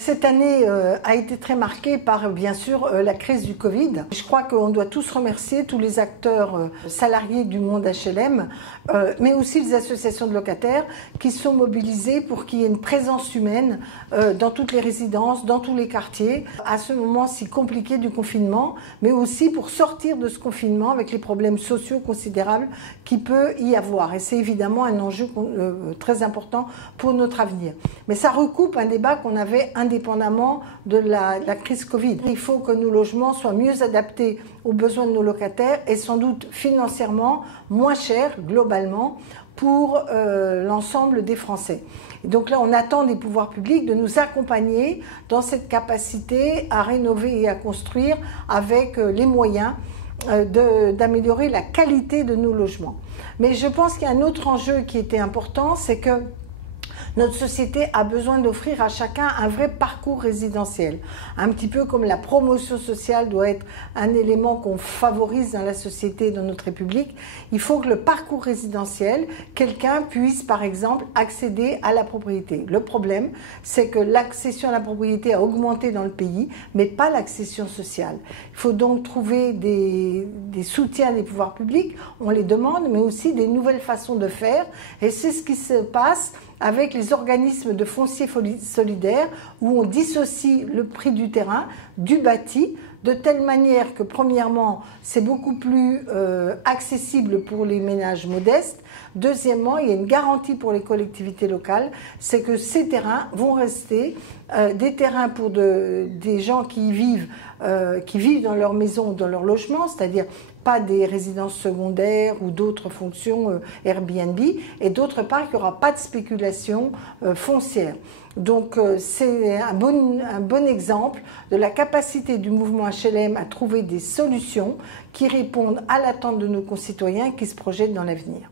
Cette année a été très marquée par, bien sûr, la crise du Covid. Je crois qu'on doit tous remercier tous les acteurs salariés du monde HLM, mais aussi les associations de locataires qui sont mobilisés pour qu'il y ait une présence humaine dans toutes les résidences, dans tous les quartiers, à ce moment si compliqué du confinement, mais aussi pour sortir de ce confinement avec les problèmes sociaux considérables qu'il peut y avoir. Et c'est évidemment un enjeu très important pour notre avenir. Mais ça recoupe un débat qu'on avait indépendamment de la crise Covid. Il faut que nos logements soient mieux adaptés aux besoins de nos locataires et sans doute financièrement moins chers globalement pour l'ensemble des Français. Et donc là, on attend des pouvoirs publics de nous accompagner dans cette capacité à rénover et à construire avec les moyens d'améliorer la qualité de nos logements. Mais je pense qu'il y a un autre enjeu qui était important, c'est que notre société a besoin d'offrir à chacun un vrai parcours résidentiel. Un petit peu comme la promotion sociale doit être un élément qu'on favorise dans la société et dans notre République, il faut que le parcours résidentiel, quelqu'un puisse par exemple accéder à la propriété. Le problème, c'est que l'accession à la propriété a augmenté dans le pays, mais pas l'accession sociale. Il faut donc trouver des soutiens des pouvoirs publics, on les demande, mais aussi des nouvelles façons de faire. Et c'est ce qui se passe avec les organismes de foncier solidaire où on dissocie le prix du terrain du bâti de telle manière que premièrement c'est beaucoup plus accessible pour les ménages modestes. Deuxièmement, il y a une garantie pour les collectivités locales, c'est que ces terrains vont rester des terrains pour des gens qui vivent dans leur maison, dans leur logement, c'est-à-dire pas des résidences secondaires ou d'autres fonctions Airbnb, et d'autre part qu'il n'y aura pas de spéculation foncière. Donc c'est un bon exemple de la capacité du mouvement HLM à trouver des solutions qui répondent à l'attente de nos concitoyens qui se projettent dans l'avenir.